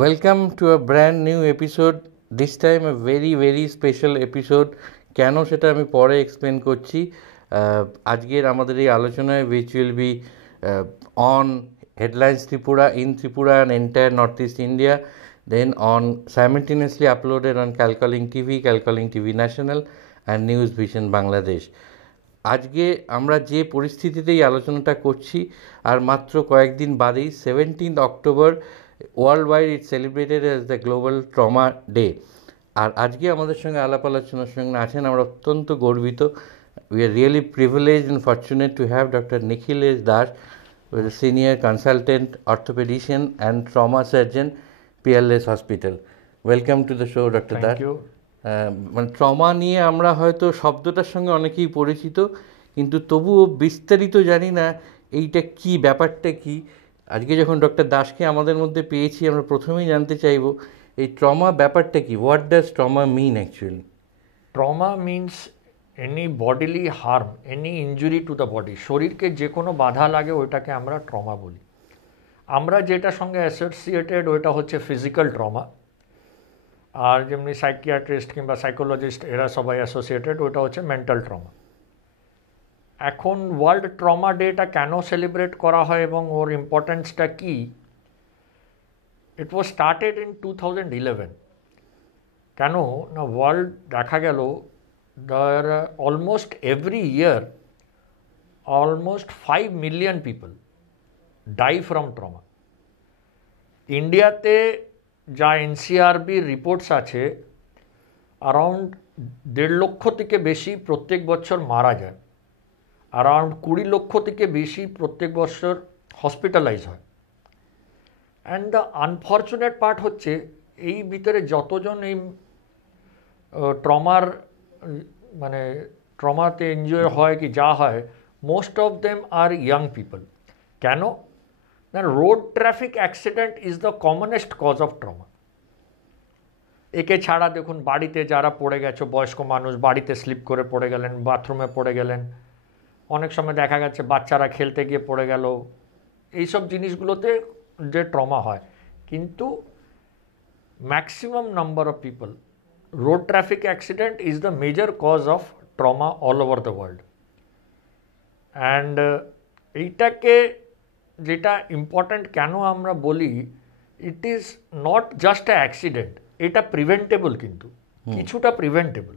Welcome to a brand new episode. This time a very special episode. কেন সেটা আমি পরে এক্সপ্লেন করছি। আজকের আমাদের এই আলোচনায় which will be on headlines Tripura in Tripura and entire Northeast India, then on simultaneously uploaded on Calcalling TV, Calcalling TV National and News Vision Bangladesh. আজকে আমরা যে পরিস্থিতিতেই আলোচনাটা করছি আর মাত্র কয়েকদিন বাদেই 17th October world wide it celebrated as the global trauma day. আর আজকে আমাদের সঙ্গে আলাপ আলোচনার সঙ্গে আছেন আমরা অত্যন্ত গর্বিত। We are really privilege and fortunate to have doctor Nikhilesh Das, senior consultant orthopedician and trauma surgeon, PLS hospital. Welcome to the show doctor Das. মানে ট্রমা নিয়ে আমরা হয়তো শব্দটার সঙ্গে অনেকেই পরিচিত, কিন্তু তবুও বিস্তারিত জানি না এইটা কি, ব্যাপারটা কি। আজকে যখন ডক্টর দাসকে আমাদের মধ্যে পেয়েছি, আমরা প্রথমেই জানতে চাইব এই ট্রমা ব্যাপারটা কি। What does trauma mean actually? Trauma means any bodily harm, any injury to the body. শরীরকে যে কোনো বাধা লাগে ওইটাকে আমরা ট্রমা বলি। আমরা যেটার সঙ্গে অ্যাসোসিয়েটেড ওইটা হচ্ছে ফিজিক্যাল ট্রমা, আর যেমনি সাইকিয়াট্রিস্ট কিংবা সাইকোলজিস্ট এরা সবাই অ্যাসোসিয়েটেড ওইটা হচ্ছে মেন্টাল ট্রমা। এখন ওয়ার্ল্ড ট্রমা ডেটা কেন সেলিব্রেট করা হয় এবং ওর ইম্পর্টেন্সটা কী? ইট ওয়াজ স্টার্টেড ইন 2011। কেন না, ওয়ার্ল্ড দেখা গেল there are almost every year almost 5 million people die from trauma. ইন্ডিয়াতে যা এনসিআরবি রিপোর্টস আছে, অ্যারাউন্ড 1.5 লক্ষ থেকে বেশি প্রত্যেক বছর মারা যায়, অ্যারাউন্ড 20 লক্ষ থেকে বেশি প্রত্যেক বছর হসপিটালাইজ হয়। অ্যান্ড দ্য আনফর্চুনেট পার্ট হচ্ছে এই ভিতরে যতজন এই ট্রমার মানে ট্রমাতে এনজয় হয় কি যা হয়, most of them are young people. কেন না, road traffic accident is the commonest cause of trauma. একে ছাড়া দেখুন, বাড়িতে যারা পড়ে গেছে, বয়স্ক মানুষ বাড়িতে স্লিপ করে পড়ে গেলেন, বাথরুমে পড়ে গেলেন, অনেক সময় দেখা গেছে বাচ্চারা খেলতে গিয়ে পড়ে গেল, এইসব জিনিসগুলোতে যে ট্রমা হয়। কিন্তু maximum number of people, road traffic accident is the major cause of trauma all over the world. And এইটাকে যেটা ইম্পর্ট্যান্ট কেন আমরা বলি, it is not just a accident, এটা প্রিভেন্টেবল, কিন্তু কিছুটা preventable.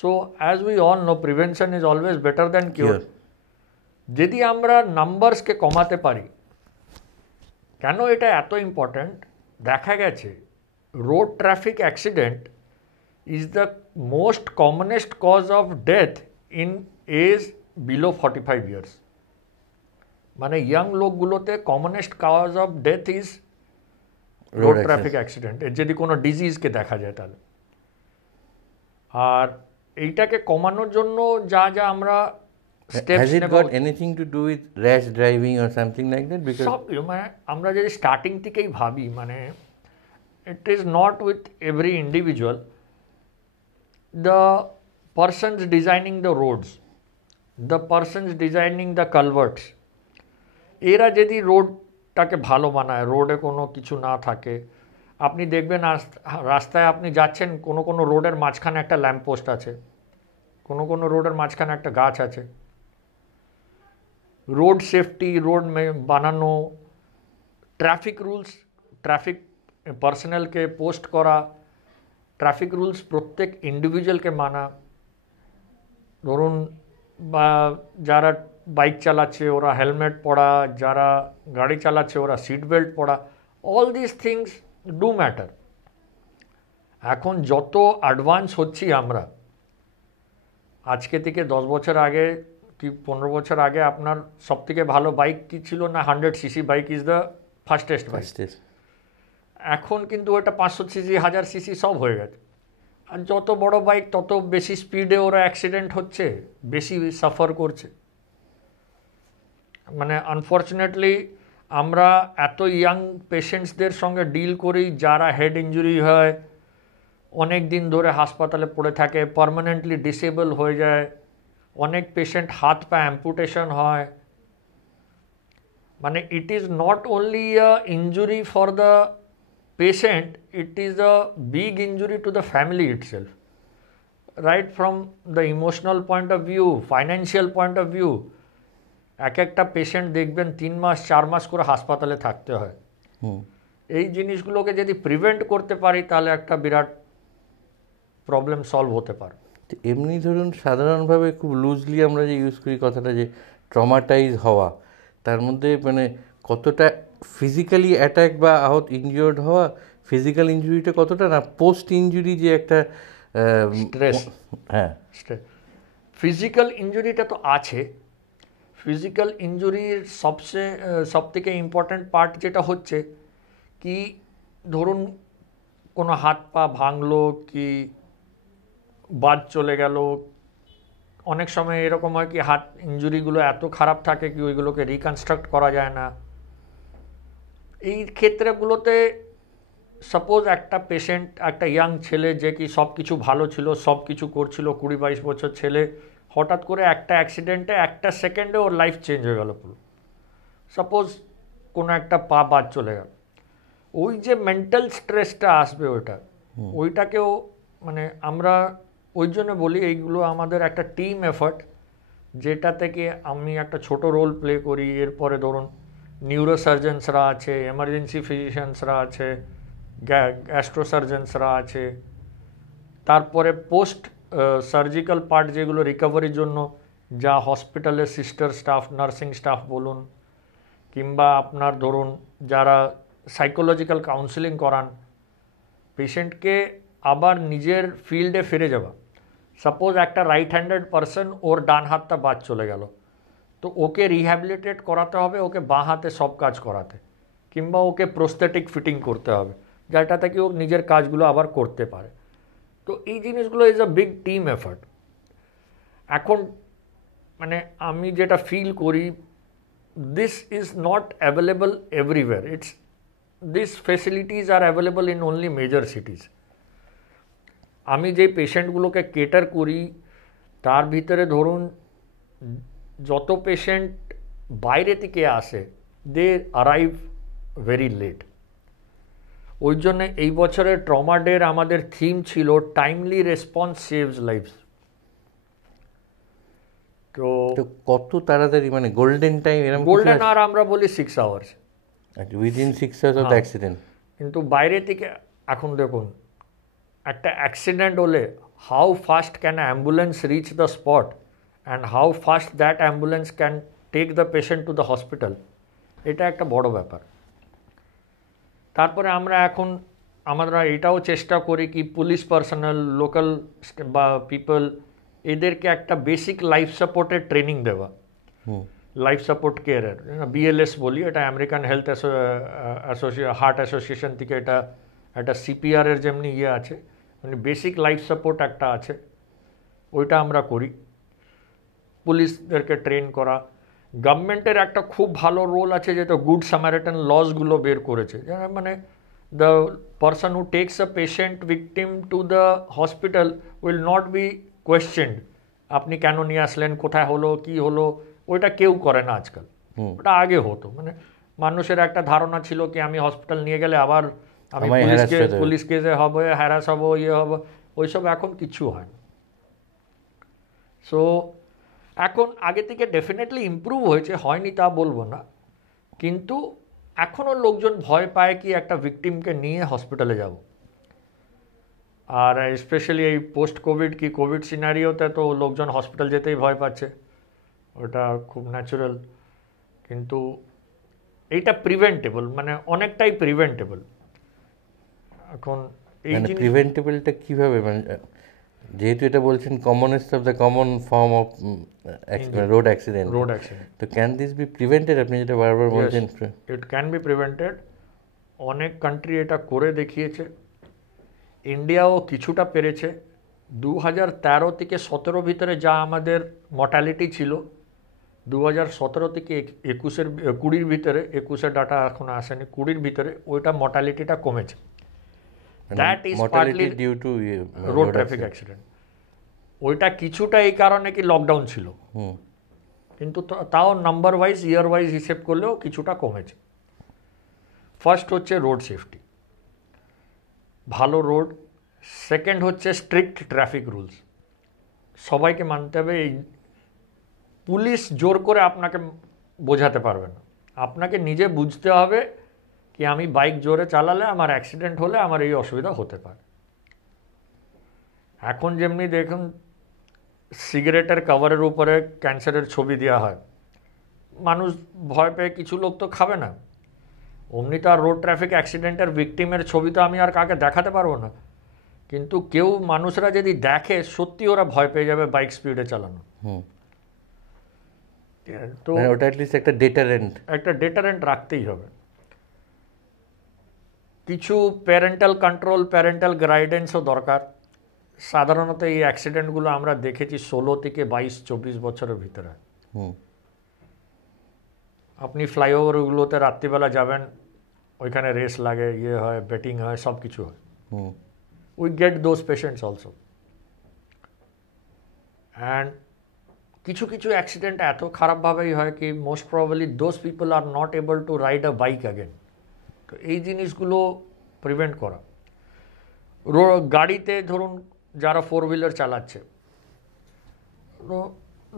So as we all know, prevention is always better than cure. যদি আমরা নাম্বারসকে কমাতে পারি, কেন এটা এত ইম্পর্ট্যান্ট? দেখা গেছে road traffic accident is the most commonest cause of death in age below 45 years. মানে ইয়াং লোকগুলোতে commonest cause of death is road traffic accident. এর যদি কোনো ডিজিজকে দেখা যায় তাহলে। আর এইটাকে কমানোর জন্য যা যা আমরা Has it got anything to do with rash driving or something like that? Because সব মানে আমরা যদি স্টার্টিং থেকেই ভাবি, মানে ইট is not with every individual. The persons designing the roads, the persons designing the culverts, এরা যদি রোডটাকে ভালো বানায়, রোডে কোনো কিছু না থাকে, আপনি দেখবেন রাস্তায় আপনি যাচ্ছেন, কোনো কোনো রোডের মাঝখানে একটা ল্যাম্পপোস্ট আছে, কোনো কোনো রোডের মাঝখানে একটা গাছ আছে। রোড সেফটি, রোড বানানো, ট্রাফিক রুলস, ট্রাফিক পার্সোনালকে পোস্ট করা, ট্রাফিক রুলস প্রত্যেক ইন্ডিভিজুয়ালকে মানা। ধরুন বা যারা বাইক চালাচ্ছে ওরা হেলমেট পরা, যারা গাড়ি চালাচ্ছে ওরা সিট বেল্ট পরা, all this things do matter. এখন যত অ্যাডভান্স হচ্ছি আমরা, আজকে থেকে 10 বছর আগে কি 15 বছর আগে আপনার সবথেকে ভালো বাইক কী ছিল না, 100cc bike is the fastest bike. এখন কিন্তু ওটা 500cc 1000cc সব হয়ে গেছে। আর যত বড় বাইক তত বেশি স্পিডে ওরা অ্যাক্সিডেন্ট হচ্ছে, বেশি সাফার করছে। মানে আনফর্চুনেটলি আমরা এত ইয়াং পেশেন্টসদের সঙ্গে ডিল করি যারা হেড ইঞ্জুরি হয়, অনেক দিন ধরে হাসপাতালে পড়ে থাকে, পার্মানেন্টলি ডিসেবল হয়ে যায়, অনেক পেশেন্ট হাত পা অ্যাম্পুটেশন হয়। মানে ইট is not only a injury for the patient, it is a big injury to the family itself. Right from the emotional point of view, financial point of view, এক একটা patient দেখবেন 3 মাস 4 মাস করে হাসপাতালে থাকতে হয়। এই জিনিসগুলোকে যদি প্রিভেন্ট করতে পারি তাহলে একটা বিরাট প্রবলেম সলভ হতে পারে। এমনি ধরুন সাধারণভাবে খুব লুজলি আমরা যে ইউজ করি কথাটা, যে ট্রমাটাইজ হওয়া, তার মধ্যে মানে কতটা ফিজিক্যালি অ্যাটাক বা আহত ইনজিওর্ড হওয়া, ফিজিক্যাল ইঞ্জুরিটা কতটা না পোস্ট ইঞ্জুরি যে একটা স্ট্রেস, হ্যাঁ স্ট্রেস, ফিজিক্যাল ইঞ্জুরিটা তো আছে। ফিজিক্যাল ইঞ্জুরির সবথেকে ইম্পর্ট্যান্ট পার্ট যেটা হচ্ছে কি, ধরুন কোনো হাত পা ভাঙলো কি বাদ চলে গেল, অনেক সময় এরকম হয় কি হাত ইঞ্জুরিগুলো এত খারাপ থাকে কি ওইগুলোকে রিকনস্ট্রাক্ট করা যায় না। এই ক্ষেত্রগুলোতে সাপোজ একটা পেশেন্ট, একটা ইয়াং ছেলে যে কি সব কিছু ভালো ছিল, সব কিছু করছিল, 20-22 বছর ছেলে, হঠাৎ করে একটা অ্যাক্সিডেন্টে একটা সেকেন্ডে ওর লাইফ চেঞ্জ হয়ে গেল পুরো। সাপোজ কোনো একটা পা বাদ চলে গেল, ওই যে মেন্টাল স্ট্রেসটা আসবে ওইটাকেও মানে আমরা ওই জন্য বলি এইগুলো আমাদের একটা টিম এফার্ট, যেটা থেকে আমি একটা ছোট রোল প্লে করি। এরপরে ধরুন নিউরোসার্জেন্সরা আছে, এমার্জেন্সি ফিজিশিয়ানসরা আছে, গ্যাস্ট্রোসার্জেন্সরা আছে, তারপরে পোস্ট সার্জিক্যাল পার্ট যেগুলো রিকভারির জন্য যা হসপিটালের সিস্টার স্টাফ, নার্সিং স্টাফ বলুন, কিংবা আপনার ধরুন যারা সাইকোলজিক্যাল কাউন্সেলিং করান পেশেন্টকে আবার নিজের ফিল্ডে ফিরে যাওয়া। সাপোজ একটা রাইট হ্যান্ডেড পারসন, ওর ডান হাতটা বাদ চলে গেল, তো ওকে রিহ্যাবিলিটেট করাতে হবে, ওকে বাঁ হাতে সব কাজ করাতে, কিংবা ওকে প্রোস্থেটিক ফিটিং করতে হবে যেটাতে কি ও নিজের কাজগুলো আবার করতে পারে। তো এই জিনিসগুলো is a big team effort. এখন মানে আমি যেটা ফিল করি, this is not available everywhere, this facilities R available in only major সিটিজ। আমি যে পেশেন্টগুলোকে কেটার করি তার ভিতরে ধরুন যত পেশেন্ট বাইরে থেকে আসে, দে অ্যারাইভ ভেরি লেট। ওই জন্য এই বছরের ট্রমা ডের আমাদের থিম ছিল টাইমলি রেসপন্স সেভস লাইফস। তো কত তাড়াতাড়ি মানে গোল্ডেন টাইম, এরকম গোল্ডেন আর আমরা বলি 6 hours, within 6 hours of the accident. কিন্তু বাইরে থেকে এখন দেখুন একটা অ্যাক্সিডেন্ট হলে how fast can ambulance reach the spot and how fast that ambulance can take the patient to the hospital, এটা একটা বড় ব্যাপার। তারপরে আমরা এটাও চেষ্টা করি কি পুলিশ পার্সোনাল, লোকাল বা পিপল, এদেরকে একটা বেসিক লাইফ সাপোর্টের ট্রেনিং দেওয়া, লাইফ সাপোর্ট কেয়ারের, বিএলএস বলি, এটা আমেরিকান হেলথ হার্ট অ্যাসোসিয়েশন থেকে এটা একটা সিপিআরের যেমনি ইয়ে আছে, মানে বেসিক লাইফ সাপোর্ট একটা আছে, ওইটা আমরা করি। পুলিশদেরকে ট্রেন করা, গভর্নমেন্টের একটা খুব ভালো রোল আছে যেটা গুড সামারিটান লসগুলো বের করেছে, মানে the person who takes a patient victim to the hospital will not be questioned, আপনি কেন নিয়ে আসলেন, কোথায় হলো, কি হলো, ওইটা কেউ করে না আজকাল। ওটা আগে হতো, মানে মানুষের একটা ধারণা ছিল কি আমি হসপিটাল নিয়ে গেলে আবার আমি পুলিশ কেসে হবে, হ্যারাস হবো, ইয়ে হবো, ওইসব এখন কিছু হয় না। সো এখন আগে থেকে ডেফিনেটলি ইমপ্রুভ হয়েছে, হয়নি তা বলবো না, কিন্তু এখনও লোকজন ভয় পায় কি একটা ভিকটিমকে নিয়ে হসপিটালে যাব। আর স্পেশালি এই পোস্ট কোভিড কি কোভিড সিনারিওতে তো লোকজন হসপিটাল যেতেই ভয় পাচ্ছে, ওটা খুব ন্যাচুরাল। কিন্তু এইটা প্রিভেন্টেবল, মানে অনেকটাই প্রিভেন্টেবল। এখন এই প্রিভেন্টেবলটা কীভাবে, মানে যেহেতু এটা বলছেন commonest of the common form of road accident, তো ক্যান দিস বি প্রিভেন্টেড? আপনি যেটা বারবার বলছেন ইট ক্যান বি প্রিভেন্টেড। অনেক কান্ট্রি এটা করে দেখিয়েছে, ইন্ডিয়াও কিছুটা পেরেছে। 2013 থেকে 17 ভিতরে যা আমাদের মর্টালিটি ছিল, 2017 থেকে 20 ভিতরে, 21 ডাটা এখন আসেনি, 20 ভিতরে ওইটা মর্টালিটিটা কমেছে। That is partly due to road traffic accident. ওইটা কিছুটা এই কারণে কি লকডাউন ছিল, কিন্তু তাও নাম্বার ওয়াইজ, ইয়ার ওয়াইজ হিসেব করলেও কিছুটা কমেছে। ফার্স্ট হচ্ছে রোড সেফটি। ভালো রোড, সেকেন্ড হচ্ছে স্ট্রিক্ট ট্রাফিক রুলস। সবাইকে মানতে হবে। এই পুলিশ জোর করে আপনাকে বোঝাতে পারবে না, আপনাকে নিজে বুঝতে হবে কি আমি বাইক জোরে চালালে আমার অ্যাক্সিডেন্ট হলে আমার এই অসুবিধা হতে পারে। এখন যেমনি দেখুন সিগারেটের কভারের উপরে ক্যান্সারের ছবি দেওয়া হয়, মানুষ ভয় পেয়ে কিছু লোক তো খাবে না। অমনি তো আর রোড ট্রাফিক অ্যাক্সিডেন্টের ভিকটিমের ছবি তো আমি আর কাকে দেখাতে পারবো না, কিন্তু কেউ মানুষরা যদি দেখে সত্যি ওরা ভয় পেয়ে যাবে বাইক স্পিডে চালানো। তো ওটা অ্যাটলিস্ট একটা ডেটারেন্ট রাখতেই হবে। কিছু প্যারেন্টাল কন্ট্রোল, প্যারেন্টাল গাইডেন্সও দরকার। সাধারণত এই অ্যাক্সিডেন্টগুলো আমরা দেখেছি 16 থেকে 22-24 বছরের ভিতরে। আপনি ফ্লাইওভারগুলোতে রাত্রিবেলা যাবেন, ওইখানে রেস লাগে, ইয়ে হয়, বেটিং হয়, সব কিছু হয়। We get those patients also. And কিছু কিছু অ্যাক্সিডেন্ট এত খারাপভাবেই হয় কি most probably those people are not able to ride a bike again. তো এই জিনিসগুলো প্রিভেন্ট করা। গাড়িতে ধরুন যারা 4 হুইলার চালাচ্ছে,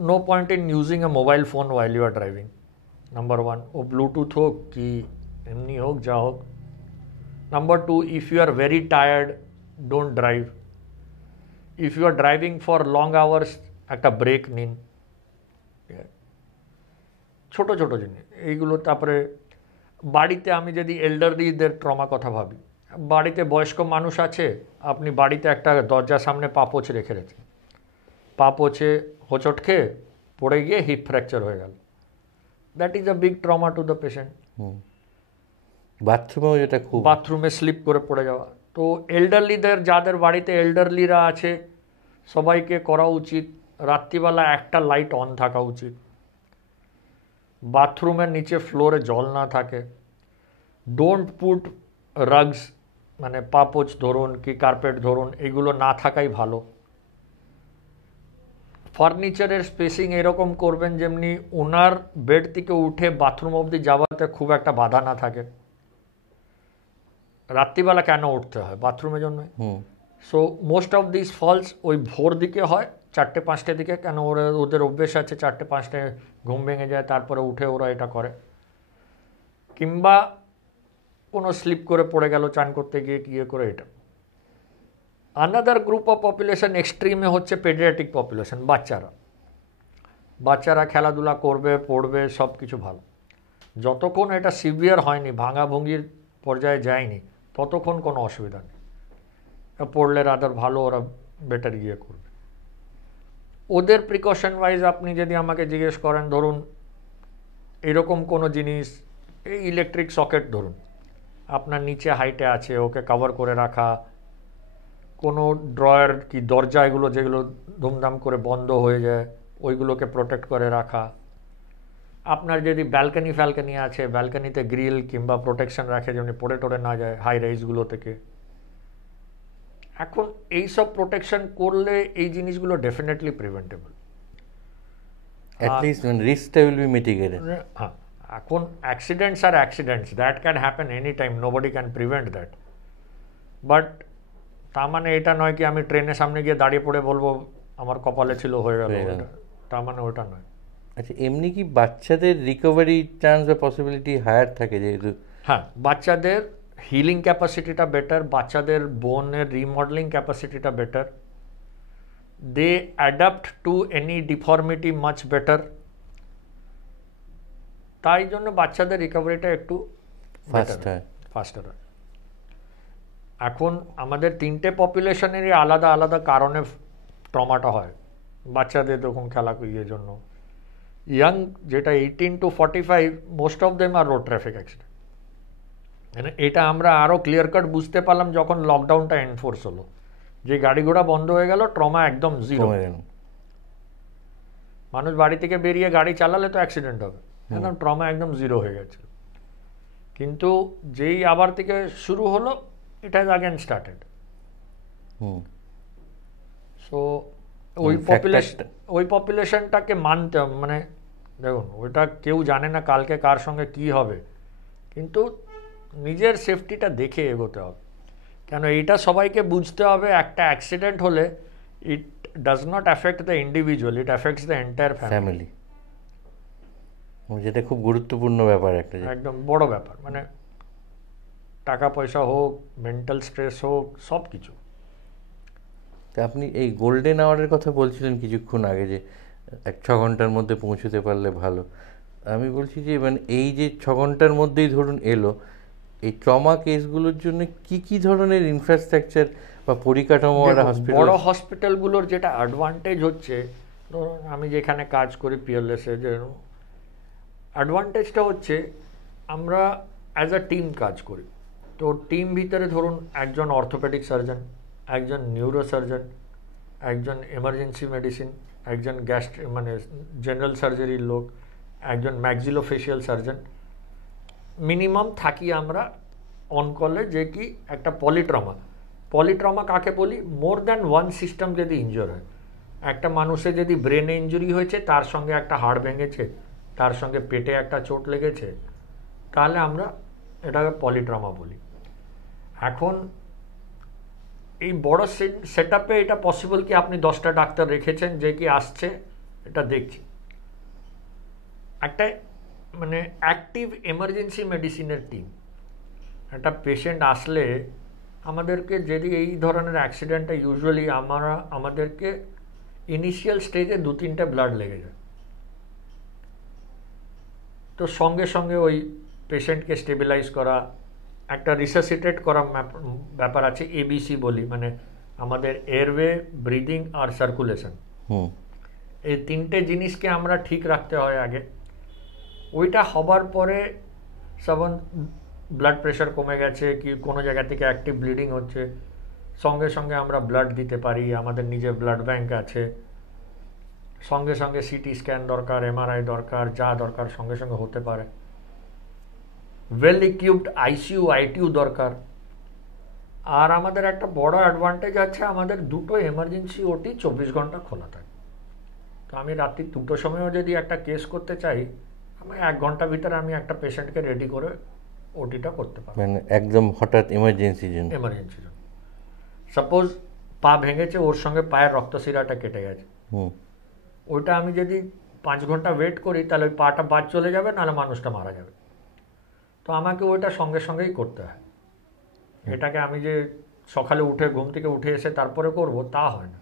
no point in using a mobile phone while you are driving, number 1। ও ব্লুটুথ হোক কি এমনি হোক, যা হোক। Number 2, if you are very tired don't drive. If you are driving for long hours একটা ব্রেক নিন। ছোট ছোট জিনিস এইগুলো। তারপরে বাড়িতে আমি যদি এল্ডারলিদের ট্রমা কথা ভাবি, বাড়িতে বয়স্ক মানুষ আছে, আপনি বাড়িতে একটা দরজার সামনে পা পোছে রেখে রেখেছেন, পা পোছে হোঁচট খেয়ে পড়ে গিয়ে হিপ ফ্র্যাকচার হয়ে গেল, that is a big trauma to the patient. বাথরুমেও যেটা খুব, বাথরুমে স্লিপ করে পড়ে যাওয়া। তো এল্ডারলিদের, যাদের বাড়িতে এল্ডারলিরা আছে, সবাইকে করা উচিত রাত্রিবেলা একটা লাইট অন থাকা উচিত, বাথরুমের নিচে ফ্লোরে জল না থাকে, ডোন্ট পুট রাগস মানে পাপোচ ধরুন কি কার্পেট ধরুন, এগুলো না থাকাই ভালো। ফার্নিচারের স্পেসিং এরকম করবেন যেমনি ওনার বেড থেকে উঠে বাথরুম অবধি যাওয়াতে খুব একটা বাধা না থাকে। রাত্রিবেলা কেন উঠতে হয়? বাথরুমের জন্য। So most of this falls ওই ভোর দিকে হয়, 4টে-5টে দিকে। কেন ওদের অভ্যেস আছে 4টে-5টে ঘুম ভেঙে যায়, তারপরে উঠে ওরা এটা করে। কিংবা কোনো স্লিপ করে পড়ে গেল চান করতে গিয়ে, গিয়ে করে এটা। আনাদার গ্রুপ অফ পপুলেশন এক্সট্রিমে হচ্ছে পেডিয়াট্রিক পপুলেশন, বাচ্চারা খেলাধুলা করবে, পড়বে, সব কিছু ভালো। যতক্ষণ এটা সিভিয়ার হয়নি, ভাঙাভুঙির পর্যায়ে যায়নি, ততক্ষণ কোনো অসুবিধা নেই। পড়লে রাদার ভালো, ওরা বেটার গিয়ে করবে। ওদের প্রিকশন ওয়াইজ আপনি যদি আমাকে জিজ্ঞেস করেন, ধরুন এরকম কোনো জিনিস, এই ইলেকট্রিক সকেট ধরুন আপনার নিচে হাইটে আছে, ওকে কভার করে রাখা। কোনো ড্রয়ার কি দরজা, এগুলো যেগুলো ধুমধাম করে বন্ধ হয়ে যায়, ওইগুলোকে প্রোটেক্ট করে রাখা। আপনার যদি ব্যালকানি আছে, ব্যালকানিতে গ্রিল কিংবা প্রোটেকশন রাখে যেমনি পড়ে টড়ে না যায় হাই রাইজগুলো থেকে। এখন এইসব প্রোটেকশন করলে এই জিনিসগুলো ডেফিনেটলি প্রিভেন্টেবল। অ্যাটলিস্ট রিস্কটা উইল বি মিটিগেটেড। হ্যাঁ, এখন অ্যাক্সিডেন্টস আর accidents, that can happen any time, nobody can prevent that. But তার মানে এটা নয় কি আমি ট্রেনের সামনে গিয়ে দাঁড়িয়ে পড়ে বলবো আমার কপালে ছিল হয়ে গেল, তার মানে ওটা নয়। আচ্ছা, এমনি কি বাচ্চাদের রিকভারি চান্স বা পসিবিলিটি হায়ার থাকে যেহেতু? হ্যাঁ, বাচ্চাদের হিলিং ক্যাপাসিটিটা বেটার, বাচ্চাদের বোনের রিমডেলিং ক্যাপাসিটিটা better, they adapt to any deformity much better. তাই জন্য বাচ্চাদের রিকভারিটা একটু ফাস্টার হয়। এখন আমাদের 3টে পপুলেশনেরই আলাদা আলাদা কারণে ট্রমাটা হয়। বাচ্চাদের তখন খেলা ইয়ের জন্য, ইয়াং যেটা 18 to 45, most of them are road traffic accident. মানে এটা আমরা আরও ক্লিয়ার কাট বুঝতে পারলাম যখন লকডাউনটা এনফোর্স হলো, যে গাড়ি ঘোড়া বন্ধ হয়ে গেল, ট্রমা একদম জিরো। মানুষ বাড়ি থেকে বেরিয়ে গাড়ি চালালে তো অ্যাক্সিডেন্ট হবে, একদম ট্রমা একদম জিরো হয়ে গেছিল। কিন্তু যেই আবার থেকে শুরু হলো, it has again started. So ওই পপুলেশনটাকে মানতে হবে। মানে দেখুন, ওইটা কেউ জানে না কালকে কার সঙ্গে কি হবে, কিন্তু নিজের সেফটিটা দেখে এগোতে হবে। কেন এইটা সবাইকে বুঝতে হবে, একটা অ্যাক্সিডেন্ট হলে it does not affect the individual, it affects the entire family. যেটা খুব গুরুত্বপূর্ণ ব্যাপার একটা, একদম বড় ব্যাপার, মানে টাকা পয়সা হোক, মেন্টাল স্ট্রেস হোক, সব কিছু। তা আপনি এই গোল্ডেন আওয়ারের কথা বলছিলেন কিছুক্ষণ আগে, যে 6 ঘন্টার মধ্যে পৌঁছতে পারলে ভালো। আমি বলছি যে মানে এই যে 6 ঘন্টার মধ্যেই ধরুন এলো, এই ট্রমা কেসগুলোর জন্য কি কি ধরনের ইনফ্রাস্ট্রাকচার বা পরিকাঠামো একটা হসপিটাল? বড় হসপিটালগুলোর যেটা অ্যাডভান্টেজ হচ্ছে, ধরুন আমি যেখানে কাজ করি পিএলএসে, যে অ্যাডভান্টেজটা হচ্ছে আমরা অ্যাজ আ টিম কাজ করি। তো টিম ভিতরে ধরুন একজন অর্থোপেডিক সার্জন, একজন নিউরো সার্জন, একজন এমার্জেন্সি মেডিসিন, একজন মানে জেনারেল সার্জারির লোক, একজন ম্যাক্সিলোফেশিয়াল সার্জন, মিনিমাম থাকি আমরা অন কলে। যে কি একটা পলিট্রমা কাকে বলি? মোর দ্যান ওয়ান সিস্টেম যদি ইনজোর হয়, একটা মানুষের যদি ব্রেনে ইঞ্জুরি হয়েছে, তার সঙ্গে একটা হাড় ভেঙেছে, তার সঙ্গে পেটে একটা চোট লেগেছে, তাহলে আমরা এটাকে পলিট্রমা বলি। এখন এই বড় সেট আপে এটা পসিবল কি আপনি 10টা ডাক্তার রেখেছেন যে কি আসছে এটা দেখছি। একটা মানে অ্যাক্টিভ এমার্জেন্সি মেডিসিনের টিম, একটা পেশেন্ট আসলে আমাদেরকে যদি এই ধরনের অ্যাক্সিডেন্টটা ইউজুয়ালি আমাদেরকে ইনিশিয়াল স্টেজে 2-3টে ব্লাড লেগে যায়। তো সঙ্গে সঙ্গে ওই পেশেন্টকে স্টেবিলাইজ করা, একটা রিসাসিটেট করা ব্যাপার আছে, এবিসি বলি, মানে আমাদের এয়ারওয়ে, ব্রিদিং আর সার্কুলেশন, এই 3টে জিনিসকে আমরা ঠিক রাখতে হয় আগে। ওইটা হবার পরে সাবন ব্লাড প্রেশার কমে গেছে কি কোনো জায়গা থেকে অ্যাক্টিভ ব্লিডিং হচ্ছে, সঙ্গে সঙ্গে আমরা ব্লাড দিতে পারি, আমাদের নিজের ব্লাড ব্যাঙ্ক আছে, সঙ্গে সঙ্গে সিটি স্ক্যান দরকার, এমআরআই দরকার, যা দরকার সঙ্গে সঙ্গে হতে পারে। ওয়েল ইকুইপড আইসিইউ, আইটিইউ দরকার। আর আমাদের একটা বড় অ্যাডভান্টেজ আছে, আমাদের 2টো এমার্জেন্সি ওটি 24 ঘন্টা খোলা থাকে। তো আমি রাত্রি 2টোর সময়ও যদি একটা কেস করতে চাই, আমি 1 ঘন্টার ভিতরে আমি একটা পেশেন্টকে রেডি করে ওটিটা করতে পারি, মানে একদম হঠাৎ এমার্জেন্সির জন্য। সাপোজ পা ভেঙেছে, ওর সঙ্গে পায়ের রক্তশিরাটা কেটে গেছে, ওইটা আমি যদি 5 ঘন্টা ওয়েট করি, তাহলে ওই পাটা বাদ চলে যাবে, নাহলে মানুষটা মারা যাবে। তো আমাকে ওইটা সঙ্গে সঙ্গেই করতে হয়। এটাকে আমি যে সকালে উঠে ঘুম থেকে উঠে এসে তারপরে করব, তা হয় না।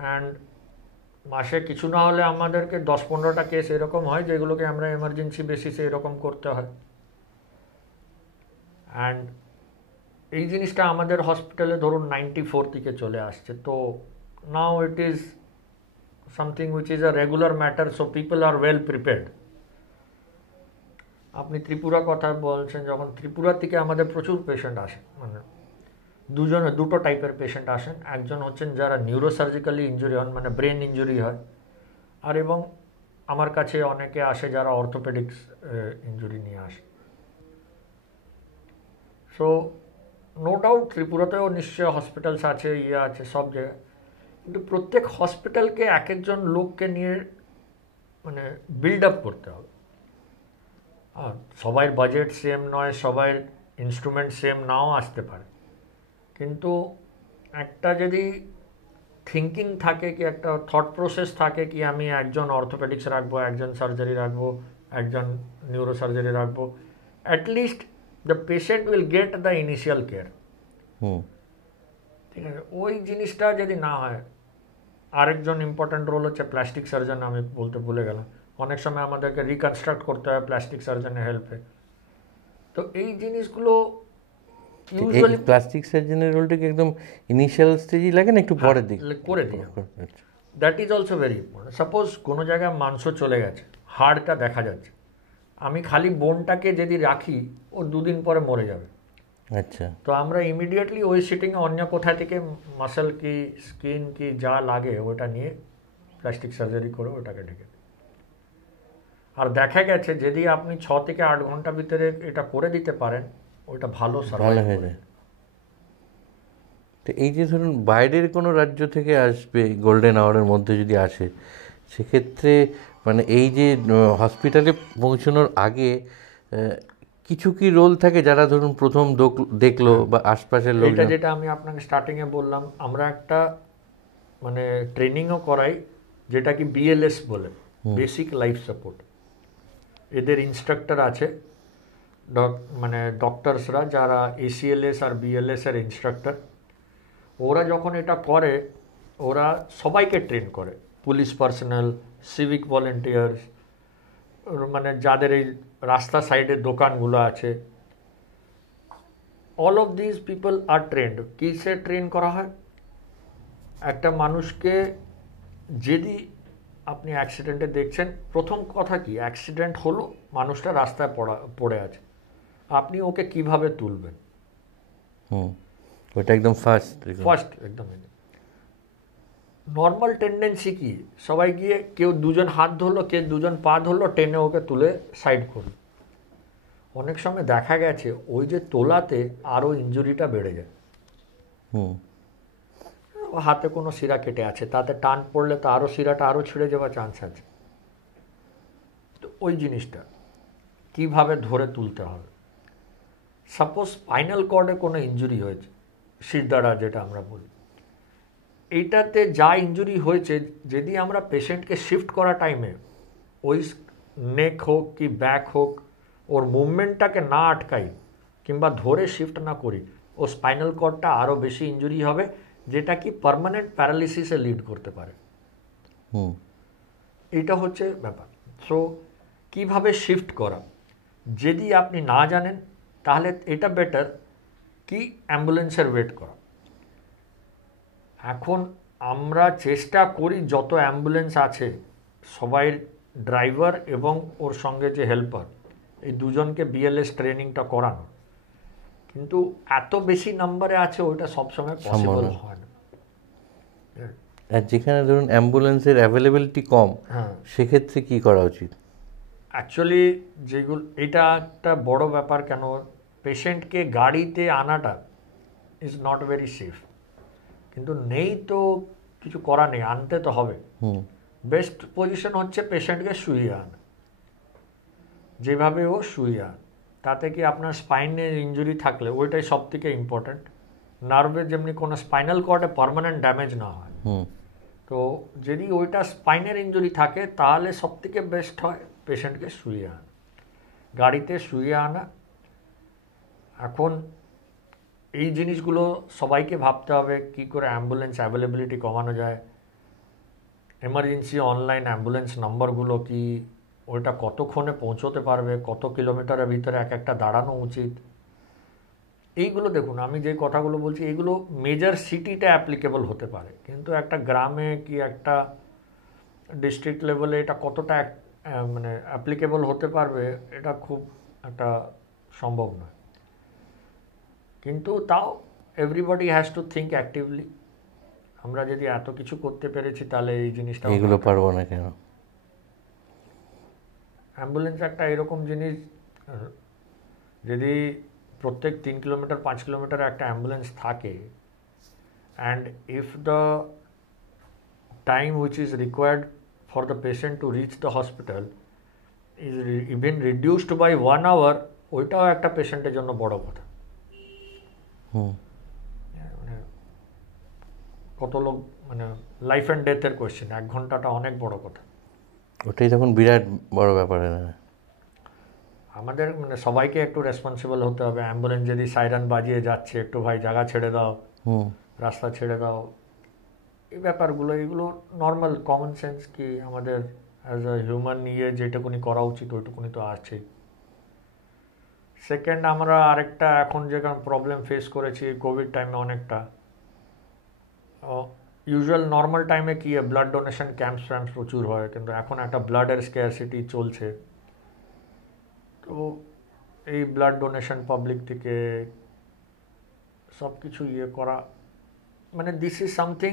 অ্যান্ড মাসে কিছু না হলে আমাদেরকে 10-15টা কেস এরকম হয় যেগুলোকে আমরা এমার্জেন্সি বেসিসে এরকম করতে হয়। অ্যান্ড এই জিনিসটা আমাদের হসপিটালে ধরুন 94 থেকে চলে আসছে। তো now it is something which is a regular matter, so people are well prepared. আপনি ত্রিপুরা কথা বলছেন, যখন ত্রিপুরা থেকে আমাদের প্রচুর পেশেন্ট আসে, মানে 2টো টাইপের পেশেন্ট আসেন। একজন হচ্ছেন যারা নিউরোসার্জিক্যালি ইঞ্জুরি হন, মানে ব্রেন ইঞ্জুরি হয়, আর এবং আমার কাছে অনেকে আসে যারা অর্থোপেডিক্স ইঞ্জুরি নিয়ে আসে। সো নো ডাউট ত্রিপুরাতেও নিশ্চয়ই হসপিটালস আছে, আছে সব জায়গায়, কিন্তু প্রত্যেক হসপিটালকে এক একজন লোককে নিয়ে মানে বিল্ড আপ করতে হবে। আর সবাই বাজেট সেম নয়, সবাই ইনস্ট্রুমেন্ট সেম নাও আসতে পারে, কিন্তু একটা যদি থিঙ্কিং থাকে, কি একটা থট প্রসেস থাকে, কি আমি একজন অর্থোপেডিক্স রাখবো, একজন সার্জারি রাখবো, একজন নিউরো সার্জারি রাখবো, at least the patient will get the initial care. ঠিক আছে, ওই জিনিসটা যদি না হয়। আরেকজন ইম্পর্ট্যান্ট রোল হচ্ছে প্লাস্টিক সার্জন, আমি বলতে ভুলে গেলাম। অনেক সময় আমাদেরকে রিকনস্ট্রাক্ট করতে হয় প্লাস্টিক সার্জনের হেল্পে। তো এই জিনিসগুলো ইউজুয়ালি প্লাস্টিক সার্জনের রোলটা কি একদম ইনিশিয়াল স্টেজই লাগে না একটু পরের দিকে করে দিই? That is also very important. Suppose কোনো জায়গায় মাংস চলে গেছে, হাড়টা দেখা যাচ্ছে, আমি খালি বোনটাকে যদি রাখি, ও 2 দিন পরে মরে যাবে। আচ্ছা, তো আমরা ইমিডিয়েটলি ওই সিটিংয়ে অন্য কোথায় থেকে মাসল কি স্কিন কি যা লাগে ওটা নিয়ে প্লাস্টিক সার্জারি করে ওটাকে ঢেকে। আর দেখা গেছে যদি আপনি 6 থেকে 8 ঘন্টা ভিতরে এটা করে দিতে পারেন, ওইটা ভালো হয়ে যায়। তো এই যে ধরুন বাইরের কোনো রাজ্য থেকে আসবে গোল্ডেন আওয়ারের মধ্যে যদি আসে, সেক্ষেত্রে মানে এই যে হসপিটালে পৌঁছানোর আগে কিছু কি রোল থাকে যারা ধরুন প্রথম দেখলো বা আশপাশের এটা লোকজন? যেটা আমি আপনাকে স্টার্টিংয়ে বললাম, আমরা একটা মানে ট্রেনিংও করাই যেটা কি বিএলএস বলে, বেসিক লাইফ সাপোর্ট। এদের ইনস্ট্রাক্টর আছে, মানে ডক্টরসরা যারা এসিএলএস আর বিএলএস এর ইনস্ট্রাক্টর। ওরা যখন এটা করে, ওরা সবাইকে ট্রেন করে, পুলিশ পার্সোনাল, সিভিক ভলেন্টিয়ার্স, মানে যাদের এই রাস্তা সাইডের দোকানগুলো আছে, all of this people are trained. কিসে ট্রেন করা হয়? একটা মানুষকে যদি আপনি অ্যাক্সিডেন্টে দেখছেন, প্রথম কথা কি, অ্যাক্সিডেন্ট হলো, মানুষটা রাস্তায় পড়ে আছে, আপনি ওকে কিভাবে তুলবেন? ওটা একদম ফার্স্ট একদম নর্মাল টেন্ডেন্সি কি, সবাই গিয়ে কেউ দুজন হাত ধরলো, কেউ দুজন পা ধরলো, টেনে ওকে তুলে সাইড করলো। অনেক সময় দেখা গেছে ওই যে তোলাতে আরও ইঞ্জুরিটা বেড়ে যায়। হাতে কোনো শিরা কেটে আছে, তাতে টান পড়লে তো আরও শিরাটা আরও ছিঁড়ে যাওয়ার চান্স আছে। তো ওই জিনিসটা কিভাবে ধরে তুলতে হবে। সাপোজ স্পাইনাল কর্ডে কোনো ইঞ্জুরি হয়েছে, শিরদাঁড়া যেটা আমরা বলি, এইটাতে যা ইঞ্জুরি হয়েছে, যদি আমরা পেশেন্টকে শিফট করা টাইমে ওই নেক হোক কি ব্যাক হোক, ওর মুভমেন্টটাকে না আটকাই কিংবা ধরে শিফট না করি, ও স্পাইনাল কর্ডটা আরও বেশি ইঞ্জুরি হবে, যেটা কি পার্মানেন্ট প্যারালিসিসে লিড করতে পারে। এটা হচ্ছে ব্যাপার। সো কিভাবে শিফট করা, যদি আপনি না জানেন তাহলে এটা বেটার কি অ্যাম্বুলেন্সের ওয়েট করা। এখন আমরা চেষ্টা করি যত অ্যাম্বুলেন্স আছে সবাই, ড্রাইভার এবং ওর সঙ্গে যে হেল্পার, এই দুজনকে বিএলএস ট্রেনিংটা করানো, কিন্তু এত বেশি নাম্বারে আছে ওইটা সবসময় পসিবল হয় না। আর যেখানে ধরুন অ্যাম্বুলেন্সের অ্যাভেলেবিলিটি কম, সেক্ষেত্রে কি করা উচিত? অ্যাকচুয়ালি যেগুলো, এটা একটা বড় ব্যাপার। কেন, পেশেন্টকে গাড়িতে আনাটা ইজ নট ভেরি সেফ, কিন্তু নেই তো কিছু করা নেই, আনতে তো হবে। বেস্ট পজিশন হচ্ছে পেশেন্টকে শুইয়ে আনা, যেভাবে ও শুইয়ে আন, তাতে কি আপনার স্পাইনের ইঞ্জুরি থাকলে ওইটাই সব থেকে ইম্পর্ট্যান্ট। নার্ভে যেমনি কোনো স্পাইনাল কর্ডে পার্মানেন্ট ড্যামেজ না হয়, তো যদি ওইটা স্পাইনের ইঞ্জুরি থাকে তাহলে সব থেকে বেস্ট হয় পেশেন্টকে শুইয়ে আনা, গাড়িতে শুইয়ে আনা। এখন এই জিনিসগুলো সবাইকে ভাবতে হবে, কি করে অ্যাম্বুলেন্স অ্যাভেলেবিলিটি কমানো যায়। এমার্জেন্সি অনলাইন অ্যাম্বুলেন্স নাম্বারগুলো কি, ওইটা কতক্ষণে পৌঁছতে পারবে, কত কিলোমিটারের ভিতরে এক একটা দাঁড়ানো উচিত, এইগুলো দেখুন। আমি যে কথাগুলো বলছি এইগুলো মেজর সিটিতে অ্যাপ্লিকেবল হতে পারে, কিন্তু একটা গ্রামে কি একটা ডিস্ট্রিক্ট লেভেলে এটা কতটা মানে অ্যাপ্লিকেবল হতে পারবে, এটা খুব একটা সম্ভব নয়। কিন্তু তাও everybody has to think actively. আমরা যদি এত কিছু করতে পেরেছি তাহলে এই জিনিসটা এগুলো পারবো না কেন? অ্যাম্বুলেন্স একটা এরকম জিনিস, যদি প্রত্যেক 3 কিলোমিটার 5 কিলোমিটার একটা অ্যাম্বুলেন্স থাকে, and if the time which is required for the patient to reach the hospital is even reduced by 1 hour, ওইটাও একটা পেশেন্টের জন্য বড় কথা। মানে কত লোক, মানে লাইফ অ্যান্ড ডেথের কোয়েশ্চেন, 1 ঘন্টাটা অনেক বড় কথা। ওটাই তখন বিরাট বড় ব্যাপার। আমাদের মানে সবাইকে একটু রেসপন্সিবল হতে হবে। অ্যাম্বুলেন্স যদি সাইরান বাজিয়ে যাচ্ছে, একটু ভাই জায়গা ছেড়ে দাও, রাস্তা ছেড়ে দাও, এই ব্যাপারগুলো, এগুলো নর্মাল কমন সেন্স কি আমাদের অ্যাজ আ হিউম্যান নিয়ে যেটুকুনি করা উচিত ওইটুকুনি তো আছেই। সেকেন্ড, আমরা আরেকটা এখন যেখানে প্রবলেম ফেস করেছি কোভিড টাইমে অনেকটা, ইউজুয়াল নর্মাল টাইমে কি ব্লাড ডোনেশন ক্যাম্পস ফ্যাম্পস প্রচুর হয়, কিন্তু এখন একটা ব্লাডের স্কেয়ারসিটি চলছে। তো এই ব্লাড ডোনেশন পাবলিক থেকে সব কিছু ইয়ে করা, মানে দিস ইজ সামথিং,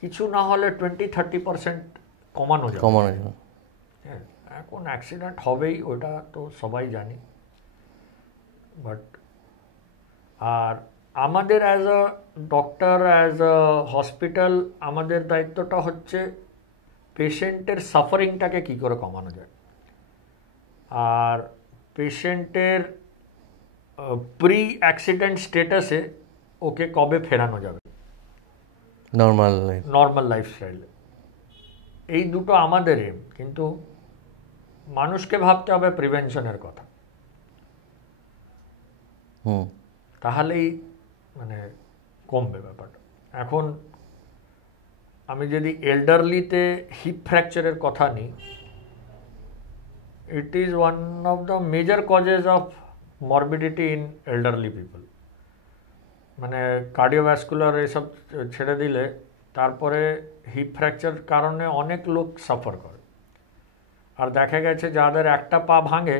কিছু না হলে 20-30% কমানো যায়। হ্যাঁ, এখন অ্যাক্সিডেন্ট হবেই, ওটা তো সবাই জানি, বাট আর আমাদের as a doctor, as a hospital, আমাদের দায়িত্বটা হচ্ছে পেশেন্টের সাফারিংটাকে কী করে কমানো যায়। আর পেশেন্টের প্রি অ্যাক্সিডেন্ট স্টেটাসে ওকে কবে ফেরানো যাবে নর্মাল লাইফস্টাইলে। এই দুটো আমাদের এম, কিন্তু মানুষকে ভাবতে হবে প্রিভেনশনের কথা, তাহলেই মানে কমবে ব্যাপারটা। এখন আমি যদি এল্ডারলিতে হিপ ফ্র্যাকচারের কথা নিই, it is one of the major causes of morbidity in elderly people. মানে কার্ডিওভ্যাসকুলার এসব ছেড়ে দিলে তারপরে হিপ ফ্র্যাকচার কারণে অনেক লোক সাফার করে। আর দেখা গেছে যাদের একটা পা ভাঙে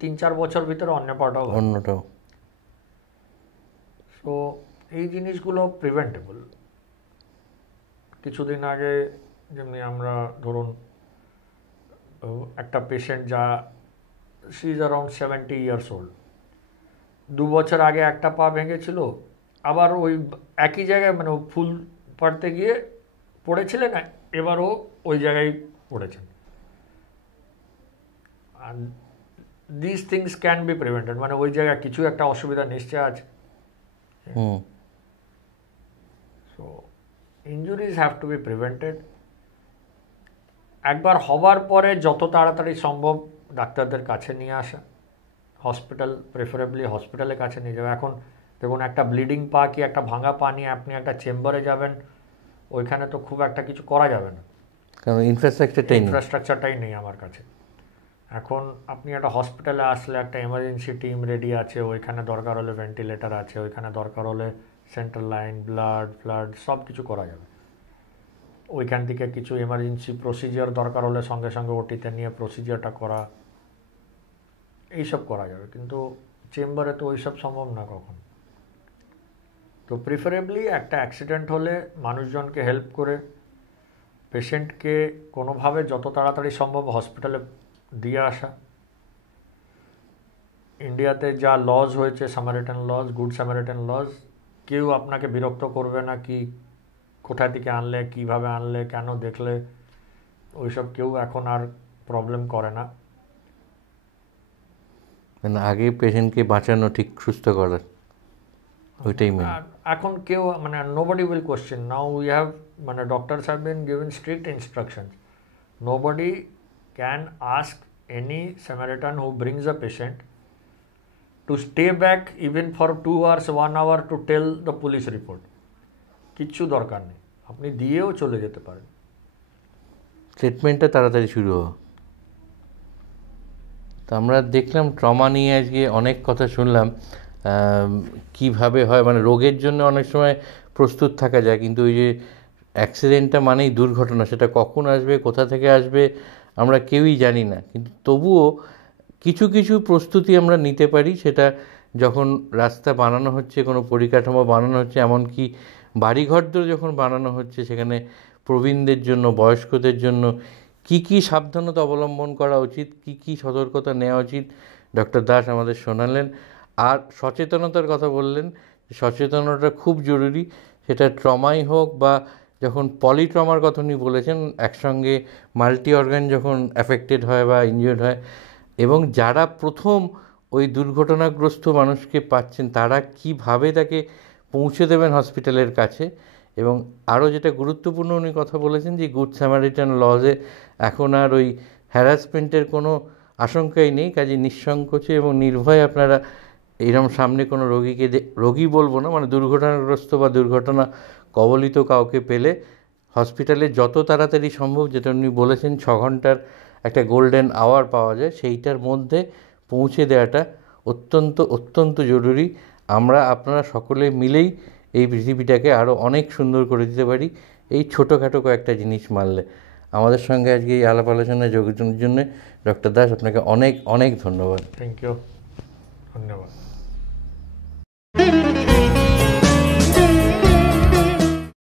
3-4 বছর ভিতরে অন্যটাও। সো এই জিনিসগুলো প্রিভেন্টেবল। কিছুদিন আগে যেমনি আমরা ধরুন একটা পেশেন্ট যা she is around 70 years old, 2 বছর আগে একটা পা ভেঙেছিল, আবার ওই একই জায়গায় মানে ফুল পাড়তে গিয়ে পড়েছিলেন, এবারও ওই জায়গায় পড়েছেন। আর this things can be prevented, মানে ওই জায়গায় কিছু একটা অসুবিধা নিশ্চয় আছে। So injuries have to be prevented. একবার হবার পরে যত তাড়াতাড়ি সম্ভব ডাক্তারদের কাছে নিয়ে আসা, হসপিটাল প্রেফারেবলি হসপিটালের কাছে নিয়ে যাবে। এখন দেখুন একটা ব্লিডিং পা কি একটা ভাঙা পা নিয়ে আপনি একটা চেম্বারে যাবেন, ওইখানে তো খুব একটা কিছু করা যাবে না, কারণ ইনফ্রাস্ট্রাকচারটাই নেই আমার কাছে। এখন আপনি একটা হসপিটালে আসলে একটা এমার্জেন্সি টিম রেডি আছে, ওইখানে দরকার হলে ভেন্টিলেটর আছে, ওইখানে দরকার হলে সেন্ট্রাল লাইন, ব্লাড সব কিছু করা যাবে। ওইখান থেকে কিছু এমার্জেন্সি প্রসিজিওর দরকার হলে সঙ্গে সঙ্গে ওটিতে নিয়ে প্রসিজিওরটা করা, এইসব করা যাবে। কিন্তু চেম্বারে তো ওইসব সম্ভব না কখন। তো প্রিফারেবলি একটা অ্যাক্সিডেন্ট হলে মানুষজনকে হেল্প করে পেশেন্টকে কোনোভাবে যত তাড়াতাড়ি সম্ভব হসপিটালে দিয়ে আসা। ইন্ডিয়াতে যা লজ হয়েছে, স্যামারিটান লজ, গুড স্যামারিটান লজ, কেউ আপনাকে বিরক্ত করবে না কি কোথা থেকে আনলে, কিভাবে আনলে, কেন দেখলে, ওইসব কেউ এখন আর প্রবলেম করে না। মানে আগে পেশেন্টকে বাঁচানো, ঠিক সুস্থ করার, ওইটাই মেন। এখন কেউ মানে nobody will question now. We have মানে doctors have been given strict instructions. Nobody can ask any samaritan who brings a patient to stay back even for 2 hours, 1 hour to tell the police report. কিচ্ছু দরকার নেই, আপনি দিয়েও চলে যেতে পারেন। ট্রিটমেন্টটা তাড়াতাড়ি শুরু হওয়া। তো আমরা দেখলাম ট্রমা নিয়ে আজকে অনেক কথা শুনলাম, কিভাবে হয়, মানে রোগের জন্য অনেক সময় প্রস্তুত থাকা যায়, কিন্তু ওই যে অ্যাক্সিডেন্টটা মানেই দুর্ঘটনা, সেটা কখন আসবে, কোথা থেকে আসবে আমরা কেউই জানি না। কিন্তু তবুও কিছু কিছু প্রস্তুতি আমরা নিতে পারি, সেটা যখন রাস্তা বানানো হচ্ছে, কোনো পরিকাঠামো বানানো হচ্ছে, এমনকি বাড়িঘরদর যখন বানানো হচ্ছে, সেখানে প্রবীণদের জন্য, বয়স্কদের জন্য কি কি সাবধানতা অবলম্বন করা উচিত, কি কি সতর্কতা নেওয়া উচিত, ডক্টর দাস আমাদের শোনালেন। আর সচেতনতার কথা বললেন, সচেতনতা খুব জরুরি, সেটা ট্রমাই হোক বা যখন পলিট্রমার কথা উনি বলেছেন, একসঙ্গে মাল্টি অর্গান যখন অ্যাফেক্টেড হয় বা ইনজিওর্ড হয়, এবং যারা প্রথম ওই দুর্ঘটনাগ্রস্ত মানুষকে পাচ্ছেন তারা কিভাবে তাকে পৌঁছে দেবেন হসপিটালের কাছে। এবং আরও যেটা গুরুত্বপূর্ণ উনি কথা বলেছেন যে গুড স্যামারিটান লজে এখন আর ওই হ্যারাসমেন্টের কোনো আশঙ্কাই নেই, কাজে নিঃসংকোচে এবং নির্ভয়ে আপনারা এরকম সামনে কোনো রোগীকে, রোগী বলবো না, মানে দুর্ঘটনাগ্রস্ত বা দুর্ঘটনা কবলিত কাউকে পেলে হসপিটালে যত তাড়াতাড়ি সম্ভব, যেটা উনি বলেছেন 6 ঘন্টার একটা গোল্ডেন আওয়ার পাওয়া যায়, সেইটার মধ্যে পৌঁছে দেওয়াটা অত্যন্ত অত্যন্ত জরুরি। আমরা আপনারা সকলে মিলেই এই পৃথিবীটাকে আরও অনেক সুন্দর করে দিতে পারি এই ছোটোখাটো কয়েকটা জিনিস মানলে। আমাদের সঙ্গে আজকে এই আলাপ আলোচনায় যোগদানের জন্য ডক্টর দাস আপনাকে অনেক অনেক ধন্যবাদ। থ্যাংক ইউ, ধন্যবাদ।